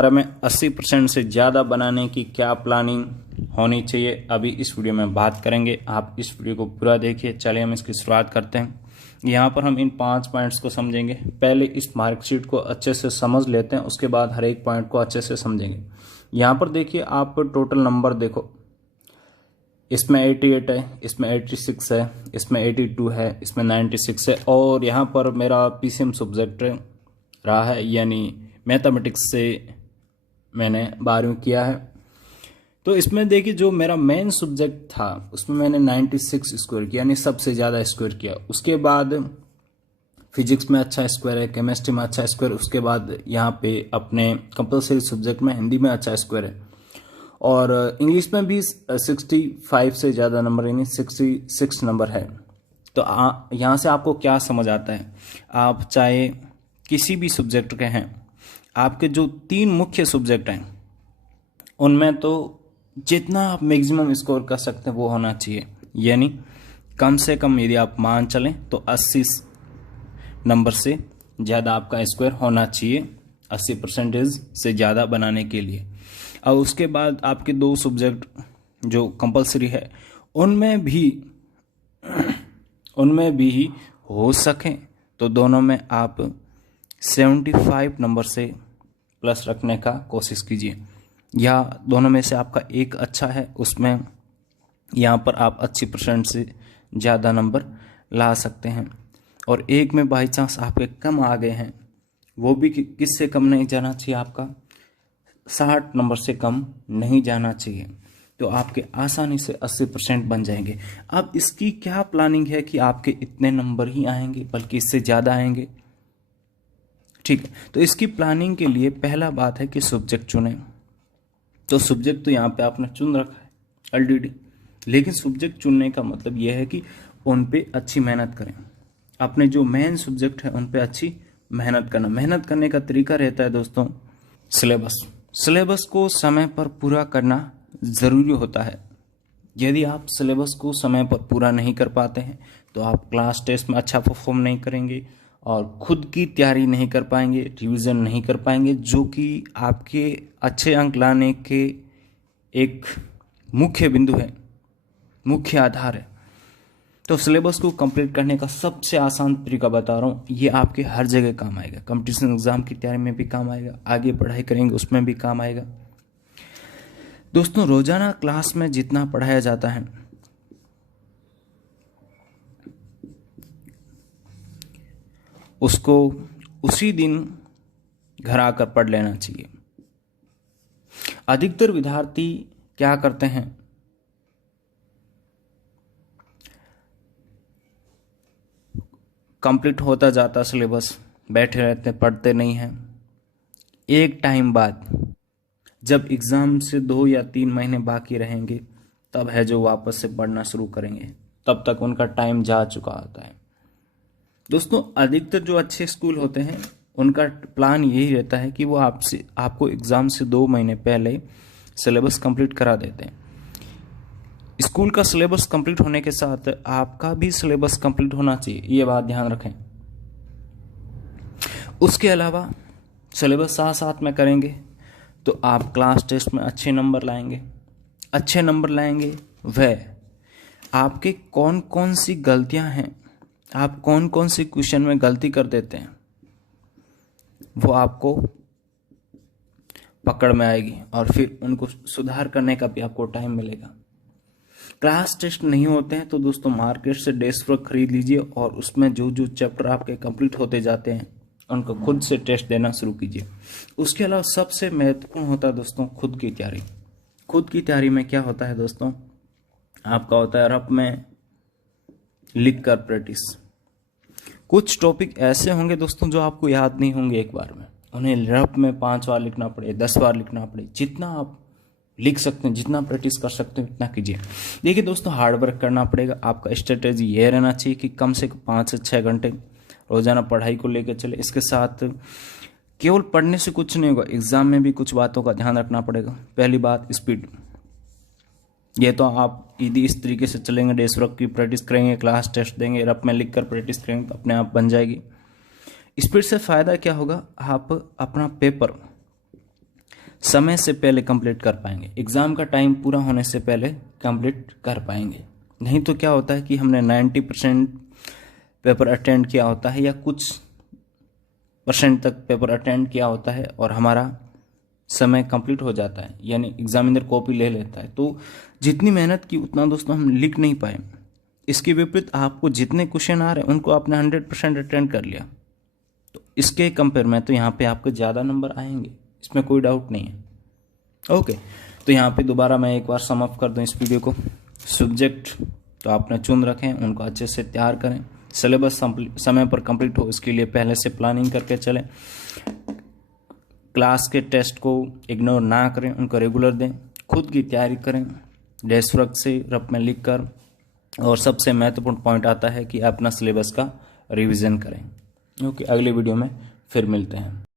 बारे में 80% से ज़्यादा बनाने की क्या प्लानिंग होनी चाहिए, अभी इस वीडियो में बात करेंगे। आप इस वीडियो को पूरा देखिए। चलिए हम इसकी शुरुआत करते हैं। यहाँ पर हम इन 5 पॉइंट्स को समझेंगे। पहले इस मार्कशीट को अच्छे से समझ लेते हैं, उसके बाद हर एक पॉइंट को अच्छे से समझेंगे। यहाँ पर देखिए, आप टोटल नंबर देखो, इसमें 88 है, इसमें 86 है, इसमें 82 है, इसमें 96 है, और यहाँ पर मेरा पीसीएम सब्जेक्ट रहा है, यानी मैथमेटिक्स से मैंने 12वीं किया है। तो इसमें देखिए, जो मेरा मेन सब्जेक्ट था उसमें मैंने 96 स्कोर किया, यानी सबसे ज़्यादा स्कोर किया। उसके बाद फिजिक्स में अच्छा स्कोर है, केमिस्ट्री में अच्छा स्कोर, उसके बाद यहाँ पे अपने कंपलसरी सब्जेक्ट में हिंदी में अच्छा स्कोर है, और इंग्लिश में भी 65 से ज़्यादा नंबर, यानी 66 नंबर है। तो यहाँ से आपको क्या समझ आता है, आप चाहे किसी भी सब्जेक्ट के हैं, आपके जो 3 मुख्य सब्जेक्ट हैं उनमें तो जितना आप मैक्सिमम स्कोर कर सकते हैं वो होना चाहिए। यानी कम से कम यदि आप मान चलें तो 80 नंबर से ज़्यादा आपका स्कोर होना चाहिए, 80% से ज़्यादा बनाने के लिए। और उसके बाद आपके 2 सब्जेक्ट जो कंपलसरी है उनमें भी हो सकें तो दोनों में आप 75 नंबर से प्लस रखने का कोशिश कीजिए, या दोनों में से आपका एक अच्छा है, उसमें यहाँ पर आप 80% से ज़्यादा नंबर ला सकते हैं। और एक में बाई चांस आपके कम आ गए हैं, वो भी किससे कम नहीं जाना चाहिए, आपका 60 नंबर से कम नहीं जाना चाहिए, तो आपके आसानी से 80% बन जाएंगे। अब इसकी क्या प्लानिंग है कि आपके इतने नंबर ही आएंगे, बल्कि इससे ज़्यादा आएंगे। ठीक है, तो इसकी प्लानिंग के लिए पहला बात है कि सब्जेक्ट चुनें। तो सब्जेक्ट तो यहाँ पे आपने चुन रखा है ऑलरेडी, लेकिन सब्जेक्ट चुनने का मतलब यह है कि उन पे अच्छी मेहनत करें। अपने जो मेन सब्जेक्ट है उन पे अच्छी मेहनत करना। मेहनत करने का तरीका रहता है दोस्तों, सिलेबस को समय पर पूरा करना ज़रूरी होता है। यदि आप सिलेबस को समय पर पूरा नहीं कर पाते हैं तो आप क्लास टेस्ट में अच्छा परफॉर्म नहीं करेंगे और खुद की तैयारी नहीं कर पाएंगे, रिवीजन नहीं कर पाएंगे, जो कि आपके अच्छे अंक लाने के एक मुख्य बिंदु है, मुख्य आधार है। तो सिलेबस को कंप्लीट करने का सबसे आसान तरीका बता रहा हूँ, ये आपके हर जगह काम आएगा। कंपटीशन एग्जाम की तैयारी में भी काम आएगा, आगे पढ़ाई करेंगे उसमें भी काम आएगा। दोस्तों, रोजाना क्लास में जितना पढ़ाया जाता है उसको उसी दिन घर आकर पढ़ लेना चाहिए। अधिकतर विद्यार्थी क्या करते हैं, कंप्लीट होता जाता सिलेबस, बैठे रहते, पढ़ते नहीं हैं। एक टाइम बाद जब एग्ज़ाम से 2 या 3 महीने बाकी रहेंगे तब है जो वापस से पढ़ना शुरू करेंगे, तब तक उनका टाइम जा चुका होता है। दोस्तों, अधिकतर जो अच्छे स्कूल होते हैं उनका प्लान यही रहता है कि वो आपको एग्ज़ाम से 2 महीने पहले सिलेबस कंप्लीट करा देते हैं। स्कूल का सिलेबस कंप्लीट होने के साथ आपका भी सिलेबस कंप्लीट होना चाहिए, ये बात ध्यान रखें। उसके अलावा सिलेबस साथ साथ में करेंगे तो आप क्लास टेस्ट में अच्छे नंबर लाएंगे। वह आपके कौन कौन सी गलतियां हैं, आप कौन कौन सी क्वेश्चन में गलती कर देते हैं, वो आपको पकड़ में आएगी और फिर उनको सुधार करने का भी आपको टाइम मिलेगा। क्लास टेस्ट नहीं होते हैं तो दोस्तों, मार्केट से डेस्क वर्क खरीद लीजिए और उसमें जो जो चैप्टर आपके कंप्लीट होते जाते हैं उनको खुद से टेस्ट देना शुरू कीजिए। उसके अलावा सबसे महत्वपूर्ण होता है दोस्तों खुद की तैयारी। खुद की तैयारी में क्या होता है दोस्तों, आपका होता है रफ में लिख कर प्रैक्टिस। कुछ टॉपिक ऐसे होंगे दोस्तों जो आपको याद नहीं होंगे एक बार में, उन्हें रफ में 5 बार लिखना पड़े, 10 बार लिखना पड़े। जितना आप लिख सकते हैं, जितना प्रैक्टिस कर सकते हैं उतना कीजिए। देखिए दोस्तों, हार्ड वर्क करना पड़ेगा। आपका स्ट्रेटेजी ये रहना चाहिए कि कम से कम 5 से 6 घंटे रोजाना पढ़ाई को लेकर चले। इसके साथ केवल पढ़ने से कुछ नहीं होगा, एग्जाम में भी कुछ बातों का ध्यान रखना पड़ेगा। पहली बात, स्पीड। ये तो आप यदि इस तरीके से चलेंगे, डेस्क वर्क की प्रैक्टिस करेंगे, क्लास टेस्ट देंगे, रफ में लिख कर प्रैक्टिस करेंगे तो अपने आप बन जाएगी। स्पीड से फ़ायदा क्या होगा, आप अपना पेपर समय से पहले कंप्लीट कर पाएंगे, एग्ज़ाम का टाइम पूरा होने से पहले कंप्लीट कर पाएंगे। नहीं तो क्या होता है कि हमने 90% पेपर अटेंड किया होता है या कुछ परसेंट तक पेपर अटेंड किया होता है और हमारा समय कंप्लीट हो जाता है, यानी एग्जामिनर कॉपी ले लेता है, तो जितनी मेहनत की उतना दोस्तों हम लिख नहीं पाए। इसके विपरीत आपको जितने क्वेश्चन आ रहे हैं उनको आपने 100% अटेंड कर लिया, तो इसके कंपेयर में तो यहाँ पे आपको ज़्यादा नंबर आएंगे, इसमें कोई डाउट नहीं है। ओके, तो यहाँ पे दोबारा मैं एक बार सम अप कर दूँ इस वीडियो को। सब्जेक्ट तो आपने चुन रखे हैं, उनको अच्छे से तैयार करें, सिलेबस समय पर कंप्लीट हो इसके लिए पहले से प्लानिंग करके चलें, क्लास के टेस्ट को इग्नोर ना करें, उनको रेगुलर दें, खुद की तैयारी करें डैश वर्क से रफ में लिख कर, और सबसे महत्वपूर्ण पॉइंट आता है कि अपना सिलेबस का रिवीजन करें। ओके, अगले वीडियो में फिर मिलते हैं।